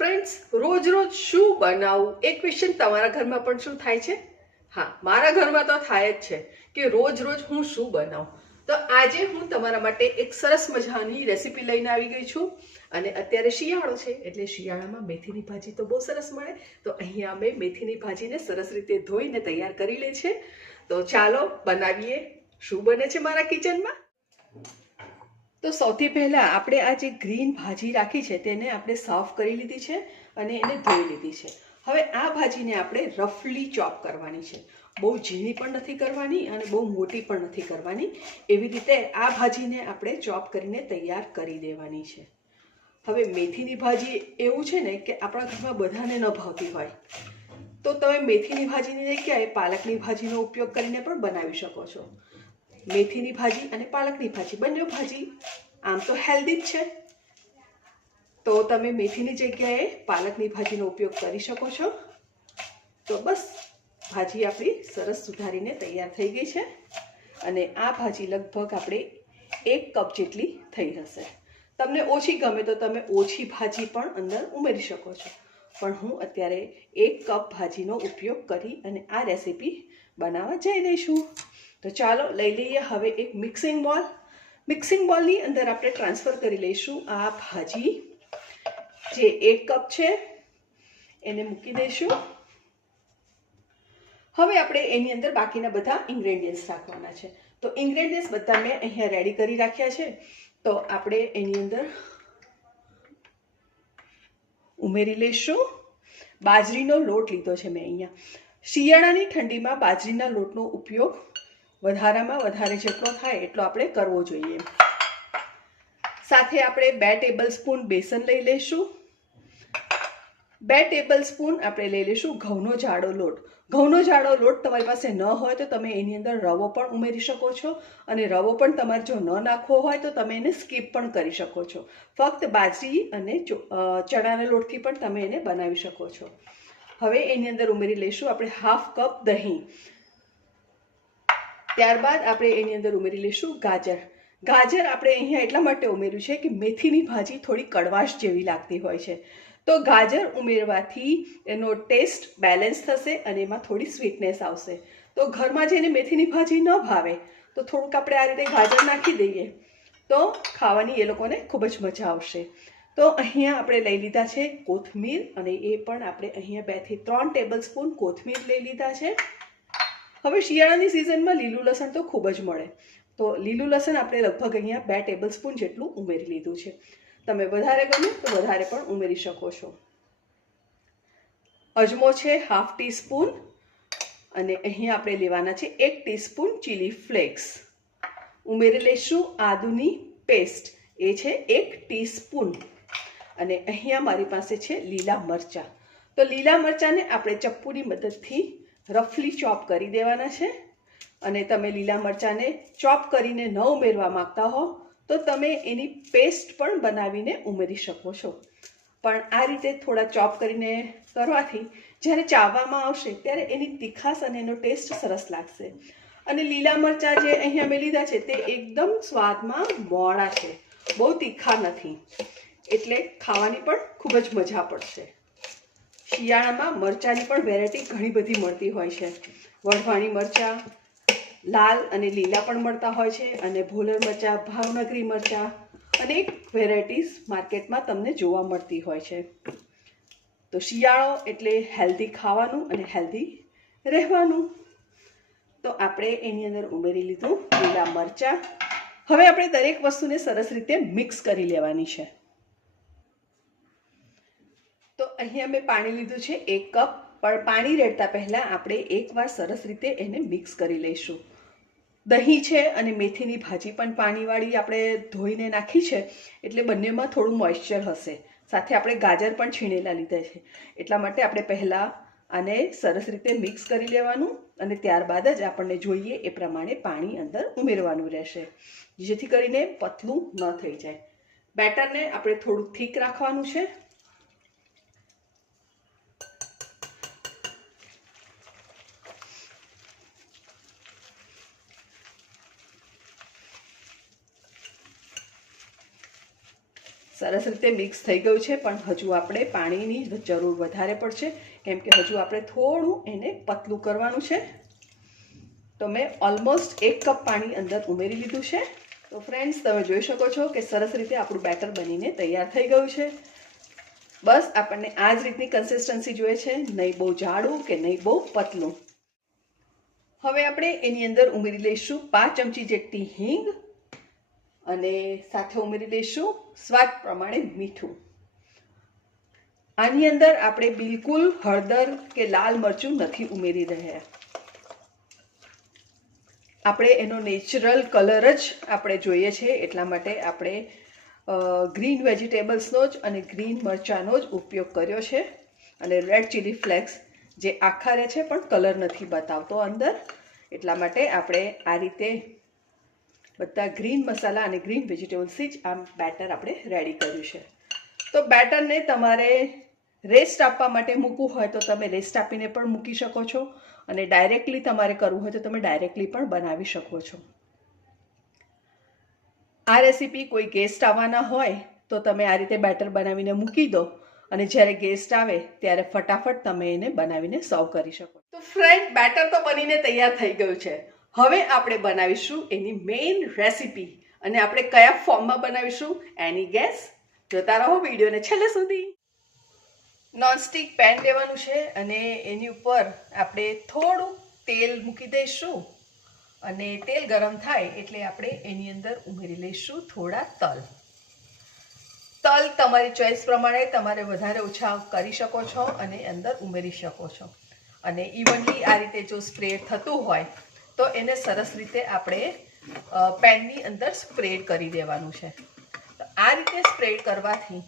Friends, રોજ રોજ શું બનાવું એ ક્વેશ્ચન તમારા ઘરમાં પણ શું થાય છે? હા, મારા ઘરમાં તો થાય જ છે કે રોજ રોજ હું શું બનાવું. તો આજે હું તમારા માટે એક સરસ મજાની રેસીપી લઈને આવી ગઈ છું. અને અત્યારે શિયાળો છે એટલે શિયાળામાં મેથીની ભાજી તો બહુ સરસ મળે. તો અહીંયા અમે મેથીની ભાજીને સરસ રીતે ધોઈને તૈયાર કરી લે છે. તો ચાલો બનાવીએ. શું બને છે મારા કિચનમાં? તો સૌથી પહેલાં આપણે આ જે ગ્રીન ભાજી રાખી છે તેને આપણે સાફ કરી લીધી છે અને એને ધોઈ લીધી છે. હવે આ ભાજીને આપણે રફલી ચોપ કરવાની છે. બહુ ઝીણી પણ નથી કરવાની અને બહુ મોટી પણ નથી કરવાની. એવી રીતે આ ભાજીને આપણે ચોપ કરીને તૈયાર કરી દેવાની છે. હવે મેથીની ભાજી એવું છે ને કે આપણા ઘરમાં બધાને ન ભાવતી હોય, તો તમે મેથીની ભાજીની જગ્યાએ પાલકની ભાજીનો ઉપયોગ કરીને પણ બનાવી શકો છો. મેથીની ભાજી અને પાલકની ભાજી બંને ભાજી આમ તો હેલ્ધી જ છે, તો તમે મેથીની જગ્યાએ પાલકની ભાજીનો ઉપયોગ કરી શકો છો. તો બસ ભાજી આપણી સરસ સુધારીને તૈયાર થઈ ગઈ છે અને આ ભાજી લગભગ આપણે 1 કપ જેટલી થઈ હશે. તમને ઓછી ગમે તો તમે ઓછી ભાજી પણ અંદર ઉમેરી શકો છો, પણ હું અત્યારે 1 કપ ભાજીનો ઉપયોગ કરી અને આ રેસીપી બનાવવા જઈ દઈશું. તો ચાલો લઈ લઈએ હવે એક મિક્સિંગ બોલ. મિક્સિંગ બોલની અંદર આપણે ટ્રાન્સફર કરી લઈશું આ ભાજી જે 1 કપ છે એને મૂકી દઈશું. હવે આપણે એની અંદર બાકીના બધા ઇન્ગ્રેડિયન્ટ્સ રાખવાના છે. તો ઇન્ગ્રેડિયન્ટ્સ બધા મેં અહીંયા રેડી કરી રાખ્યા છે. તો આપણે એની અંદર ઉમેરી લઈશું. બાજરીનો લોટ લીધો છે મેં અહીંયા. શિયાળાની ઠંડીમાં બાજરીના લોટનો ઉપયોગ વધારામાં વધારે જેટલો થાય એટલો આપણે કરવો જોઈએ. સાથે આપણે 2 ટેબલ સ્પૂન બેસન લઈ લઈશું. 2 ટેબલ સ્પૂન આપણે લઈ લઈશું ઘઉંનો જાડો લોટ. ઘઉંનો જાડો લોટ તમારી પાસે ન હોય તો તમે એની અંદર રવો પણ ઉમેરી શકો છો, અને રવો પણ તમારે જો ન નાખવો હોય તો તમે એને સ્કીપ પણ કરી શકો છો. ફક્ત બાજરી અને ચણાના લોટથી પણ તમે એને બનાવી શકો છો. હવે એની અંદર ઉમેરી લઈશું આપણે 1/2 કપ દહીં. ત્યારબાદ આપણે એની અંદર ઉમેરી લઈશું ગાજર. ગાજર આપણે અહીંયા એટલા માટે ઉમેર્યું છે કે મેથીની ભાજી થોડી કડવાશ જેવી લાગતી હોય છે, તો ગાજર ઉમેરવાથી એનો ટેસ્ટ બેલેન્સ થશે અને એમાં થોડી સ્વીટનેસ આવશે. તો ઘરમાં જેને મેથીની ભાજી ન ભાવે તો થોડુંક આપણે આ રીતે ગાજર નાખી દઈએ તો ખાવાની એ લોકોને ખૂબ જ મજા આવશે. તો અહીંયા આપણે લઈ લીધા છે કોથમીર, અને એ પણ આપણે અહીંયા 2 થી 3 ટેબલ સ્પૂન કોથમીર લઈ લીધા છે. હવે શિયાળાની સિઝનમાં લીલું લસણ તો ખૂબ જ મળે, તો લીલું લસણ આપણે લગભગ અહીંયા 2 ટેબલ સ્પૂન જેટલું ઉમેરી લીધું છે. તમે વધારે ગમે તો વધારે પણ ઉમેરી શકો છો. અજમો છે 1/2 ટીસ્પૂન, અને અહીંયા આપણે લેવાના છે 1 ટીસ્પૂન ચીલી ફ્લેક્સ. ઉમેરી લઈશું આદુની પેસ્ટ, એ છે 1 ટીસ્પૂન. અને અહીંયા મારી પાસે છે લીલા મરચાં. તો લીલા મરચાંને આપણે ચપ્પુની મદદથી રફલી ચોપ કરી દેવાના છે. અને તમે લીલા મરચાંને ચોપ કરીને ન ઉમેરવા માંગતા હો તો તમે એની પેસ્ટ પણ બનાવીને ઉમેરી શકો છો. પણ આ રીતે થોડા ચોપ કરીને કરવાથી જ્યારે ચાવવામાં આવશે ત્યારે એની તીખાશ અને એનો ટેસ્ટ સરસ લાગશે. અને લીલા મરચાં જે અહીંયા મેં લીધા છે તે એકદમ સ્વાદમાં મોળા છે, બહુ તીખા નથી, એટલે ખાવાની પણ ખૂબ જ મજા પડશે. શિયાળામાં મરચાંની પણ વેરાયટી ઘણી બધી મળતી હોય છે. વઢવાણી મરચાં લાલ અને લીલા પણ મળતા હોય છે, અને ભોલર મરચાં, ભાવનગરી મરચાં, અનેક વેરાયટીઝ માર્કેટમાં તમને જોવા મળતી હોય છે. તો શિયાળો એટલે હેલ્ધી ખાવાનું અને હેલ્ધી રહેવાનું. તો આપણે એની અંદર ઉમેરી લીધું લીલા મરચાં. હવે આપણે દરેક વસ્તુને સરસ રીતે મિક્સ કરી લેવાની છે. તો અહીંયા મેં પાણી લીધું છે 1 કપ, પણ પાણી રેડતા પહેલાં આપણે એકવાર સરસ રીતે એને મિક્સ કરી લઈશું. દહીં છે અને મેથીની ભાજી પણ પાણીવાળી આપણે ધોઈને નાખી છે, એટલે બંનેમાં થોડું મોઇશ્ચર હશે. સાથે આપણે ગાજર પણ છીણેલા લીધા છે, એટલા માટે આપણે પહેલાં આને સરસ રીતે મિક્સ કરી લેવાનું અને ત્યારબાદ જ આપણને જોઈએ એ પ્રમાણે પાણી અંદર ઉમેરવાનું રહેશે, જેથી કરીને પતલું ન થઈ જાય. બેટરને આપણે થોડું થીક રાખવાનું છે. સરસ રીતે મિક્સ થઈ ગયું છે, પણ હજુ આપણે પાણીની જરૂર વધારે પડશે, કેમ કે હજુ આપણે થોડું એને પતલું કરવાનું છે. તો મેં ઓલમોસ્ટ 1 કપ પાણી અંદર ઉમેરી લીધું છે. તો ફ્રેન્ડ્સ, તમે જોઈ શકો છો કે સરસ રીતે આપણું બેટર બનીને તૈયાર થઈ ગયું છે. બસ આપણને આ જ રીતની કન્સિસ્ટન્સી જોઈએ છે, નહીં બહુ જાડું કે નહીં બહુ પતલું. હવે આપણે એની અંદર ઉમેરી લઈશું 5 ચમચી જેટલી હિંગ અને સાથે ઉમેરી લઈશું સ્વાદ પ્રમાણે મીઠું. આની અંદર આપણે બિલકુલ હળદર કે લાલ મરચું નથી ઉમેરી રહ્યા. આપણે એનો નેચરલ કલર જ આપણે જોઈએ છે, એટલા માટે આપણે ગ્રીન વેજીટેબલ્સનો જ અને ગ્રીન મરચાંનો જ ઉપયોગ કર્યો છે. અને રેડ ચીલી ફ્લેક્સ જે આખા રહે છે પણ કલર નથી બતાવતો અંદર, એટલા માટે આપણે આ રીતે બધા ગ્રીન મસાલા અને ગ્રીન વેજીટેબલ્સથી જ આ બેટર આપણે રેડી કર્યું છે. તો બેટરને તમારે રેસ્ટ આપવા માટે મૂકવું હોય તો તમે રેસ્ટ આપીને પણ મૂકી શકો છો, અને ડાયરેક્ટલી તમારે કરવું હોય તો તમે ડાયરેક્ટલી પણ બનાવી શકો છો. આ રેસીપી કોઈ ગેસ્ટ આવવાના હોય તો તમે આ રીતે બેટર બનાવીને મૂકી દો, અને જ્યારે ગેસ્ટ આવે ત્યારે ફટાફટ તમે એને બનાવીને સર્વ કરી શકો. તો ફ્રેન્ડ, બેટર તો બનીને તૈયાર થઈ ગયું છે. હવે આપણે બનાવીશું એની મેઇન રેસીપી, અને આપણે કયા ફોર્મમાં બનાવીશું એની ગેસ. જોતા રહો વિડીયોને છેલ્લે સુધી. નોનસ્ટિક પેન લેવાનું છે અને એની ઉપર આપણે થોડું તેલ મૂકી દઈશું, અને તેલ ગરમ થાય એટલે આપણે એની અંદર ઉમેરી લઈશું થોડા તલ. તલ તમારી ચોઈસ પ્રમાણે તમારે વધારે ઓછા કરી શકો છો અને અંદર ઉમેરી શકો છો. અને ઇવનલી આ રીતે જો સ્પ્રેડ થતું હોય તો એને સરસ રીતે આપણે પેનની અંદર સ્પ્રેડ કરી દેવાનું છે. તો આ રીતે સ્પ્રેડ કરવાથી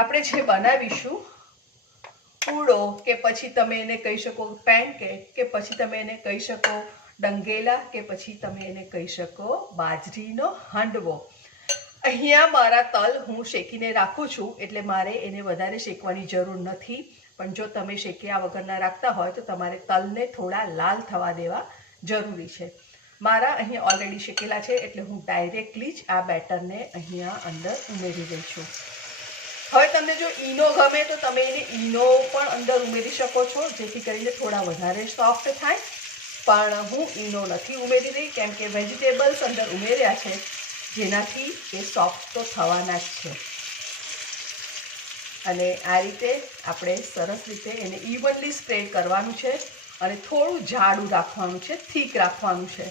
આપણે જે બનાવીશું પૂડો, કે પછી તમે એને કહી શકો પેનકેક, કે પછી તમે એને કહી શકો ડંગેલા, કે પછી તમે એને કહી શકો બાજરીનો હાંડવો. અહીંયા મારા તલ હું શેકીને રાખું છું, એટલે મારે એને વધારે શેકવાની જરૂર નથી. પણ જો તમે શેક્યા વગરના રાખતા હોય તો તમારે તલને થોડા લાલ થવા દેવા જરૂરી છે. મારા અહીંયા ઓલરેડી શેકેલા છે, એટલે હું ડાયરેક્ટલી જ આ બેટરને અહીંયા અંદર ઉમેરી દઈ છું. હવે તમને જો ઈનો ગમે તો તમે એને ઈનો પણ અંદર ઉમેરી શકો છો, જેથી કરીને થોડા વધારે સોફ્ટ થાય. પણ હું ઈનો નથી ઉમેરી રહી, કેમ કે વેજીટેબલ્સ અંદર ઉમેર્યા છે, જેનાથી એ સોફ્ટ તો થવાના જ છે. અને આ રીતે આપણે સરસ રીતે એને ઇવનલી સ્પ્રેડ કરવાનું છે, અને થોડું જાડું રાખવાનું છે, થીક રાખવાનું છે.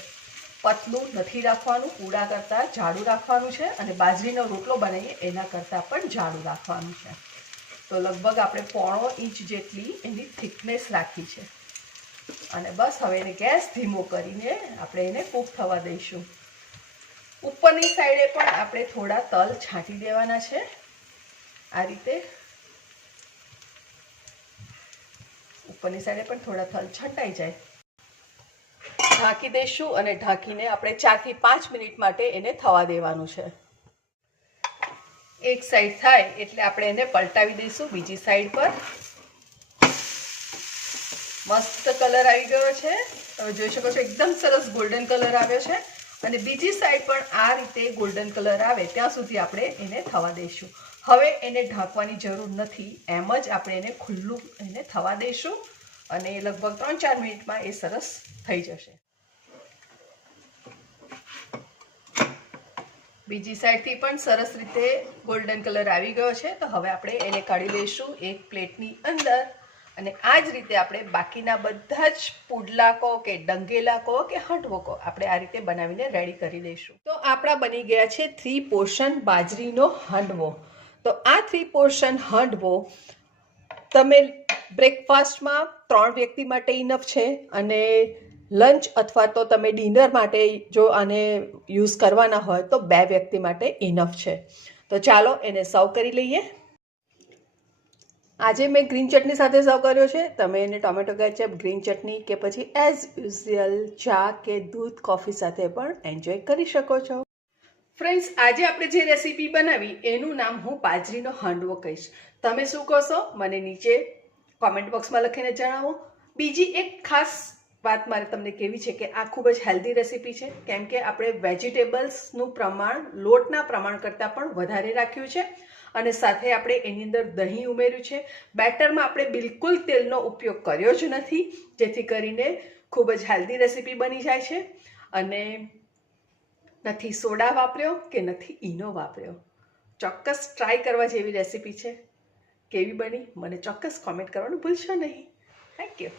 પતલું નથી રાખવાનું, પૂડા કરતાં જાડું રાખવાનું છે, અને બાજરીનો રોટલો બનાવીએ એના કરતાં પણ જાડું રાખવાનું છે. તો લગભગ આપણે 1.5 ઇંચ જેટલી એની થિકનેસ રાખી છે. અને બસ હવે એને ગેસ ધીમો કરીને આપણે એને કૂક થવા દઈશું. ઉપરની સાઈડે પણ આપણે થોડા તલ છાંટી દેવાના છે. આ રીતે ઉપરની સાઈડે પણ થોડા તલ છંટાઈ જાય. ઢાંકી દઈશું અને ઢાંકીને આપણે 4 થી 5 મિનિટ માટે એને થવા દેવાનું છે. એક સાઈડ થાય એટલે આપણે એને પલટાવી દઈશું બીજી સાઈડ પર. મસ્ત કલર આવી ગયો છે, તમે જોઈ શકો છો એકદમ સરસ ગોલ્ડન કલર આવ્યો છે. અને બીજી સાઈડ પણ આ રીતે ગોલ્ડન કલર આવે ત્યાં સુધી આપણે એને થવા દઈશું. હવે એને ઢાંકવાની જરૂર નથી, એમ જ આપણે એને ખુલ્લું એને થવા દઈશું, અને લગભગ 3-4 મિનિટમાં એ સરસ થઈ જશે. બીજી સાઈડથી પણ સરસ રીતે ગોલ્ડન કલર આવી ગયો છે. તો હવે આપણે એને કાઢી લઈશું એક પ્લેટની અંદર, અને આ જ રીતે આપણે બાકીના બધા જ પુડલા કહો કે ડંગેલા કહો કે હાંડવો કહો, આપણે આ રીતે બનાવીને રેડી કરી દઈશું. તો આપણા બની ગયા છે 3 પોર્શન બાજરીનો હાંડવો. તો આ 3 પોર્શન હાંડવો તમે બ્રેકફાસ્ટમાં 3 વ્યક્તિ માટે ઇનફ છે, અને લંચ અથવા તો તમે ડિનર માટે જો આને યુઝ કરવાના હોય તો 2 વ્યક્તિ માટે ઇનફ છે. તો ચાલો એને સર્વ કરી લઈએ. આજે મેં ગ્રીન ચટણી સાથે સર્વ કર્યો છે. તમે એને ટોમેટો કેચઅપ, ગ્રીન ચટણી કે પછી એઝ યુઝ્યુઅલ ચા કે દૂધ કોફી સાથે પણ એન્જોય કરી શકો છો. ફ્રેન્ડ્સ, આજે આપણે જે રેસીપી બનાવી એનું નામ હું બાજરીનો હાંડવો કહીશ. તમે શું કહેશો મને નીચે કોમેન્ટ બોક્સમાં લખીને જણાવો. બીજી એક ખાસ વાત મારે તમને કેવી છે કે આ ખૂબ જ હેલ્ધી રેસીપી છે, કેમ કે આપણે વેજીટેબલ્સનું પ્રમાણ લોટના પ્રમાણ કરતાં પણ વધારે રાખ્યું છે અને સાથે આપણે એની અંદર દહીં ઉમેર્યું છે. બેટરમાં આપણે બિલકુલ તેલનો ઉપયોગ કર્યો જ નથી, જેથી કરીને ખૂબ જ હેલ્ધી રેસીપી બની જાય છે. અને નથી સોડા વાપર્યો કે નથી ઈનો વાપર્યો. ચોક્કસ ટ્રાય કરવા જેવી રેસીપી છે. કેવી બની મને ચોક્કસ કોમેન્ટ કરવાનું ભૂલશો નહીં. Thank you.